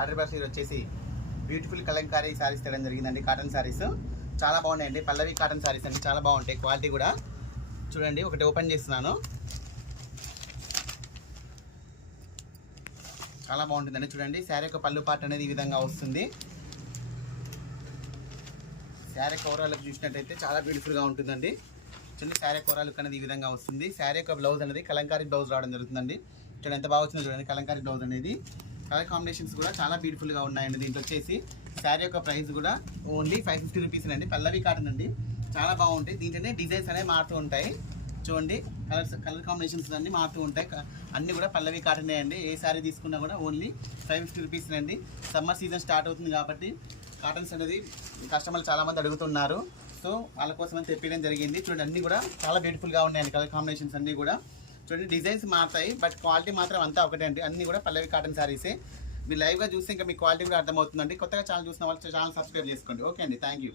Order box వచ్చేసి beautiful Kalamkari saris తేవడం జరిగిందండి. కాటన్ శారీస్ చాలా బాగున్నాయండి. పల్లవి కాటన్ శారీస్ అండి, చాలా బాగుంటాయి. క్వాలిటీ కూడా చూడండి. ఒకటి ఓపెన్ చేస్తున్నాను, చాలా బాగుంటుందండి. చూడండి శారీ యొక్క పళ్ళు పార్ట్ అనేది ఈ విధంగా వస్తుంది. శారీ ఓవరాల్ చూసినట్టయితే చాలా బ్యూటిఫుల్గా ఉంటుందండి. చూడండి శారీ ఓవరాల్ అనేది ఈ విధంగా వస్తుంది. శారీ యొక్క బ్లౌజ్ అనేది కలంకారీ బ్లౌజ్ రావడం జరుగుతుందండి. చూడండి ఎంత బాగా వచ్చిందో చూడండి. కలంకారీ బ్లౌజ్ అనేది కలర్ కాంబినేషన్స్ కూడా చాలా బ్యూటిఫుల్గా ఉన్నాయండి. దీంట్లో వచ్చేసి శారీ యొక్క ప్రైస్ కూడా ఓన్లీ 550 రూపీస్ అండి. పల్లవి కాటన్ అండి, చాలా బాగుంటాయి. దీంట్లోనే డిజైన్స్ అనేవి మారుతూ ఉంటాయి. చూడండి కలర్ కాంబినేషన్స్ అన్నీ మారుతూ ఉంటాయి. అన్నీ కూడా పల్లవి కాటనే అండి. ఏ శారీ తీసుకున్నా కూడా ఓన్లీ 550 రూపీస్ అండి. సమ్మర్ సీజన్ స్టార్ట్ అవుతుంది కాబట్టి కాటన్స్ అనేది కస్టమర్లు చాలామంది అడుగుతున్నారు. సో వాళ్ళ కోసం అని తెప్పించడం జరిగింది. చూడండి అన్నీ కూడా చాలా బ్యూటిఫుల్గా ఉన్నాయండి. కలర్ కాంబినేషన్స్ అన్నీ కూడా చూడండి. డిజైన్స్ మారుతాయి బట్ క్వాలిటీ మాత్రం అంతా ఒకటే అండి. అన్నీ కూడా పల్లవి కాటన్ శారీసే. మీరు లైవ్గా చూస్తే ఇంకా మీ క్వాలిటీ కూడా అర్థమవుతుందండి. కొత్తగా ఛానల్ చూసిన వాళ్ళు ఛానల్ సబ్స్క్రైబ్ చేసుకోండి. ఓకే అండి, థ్యాంక్ యూ.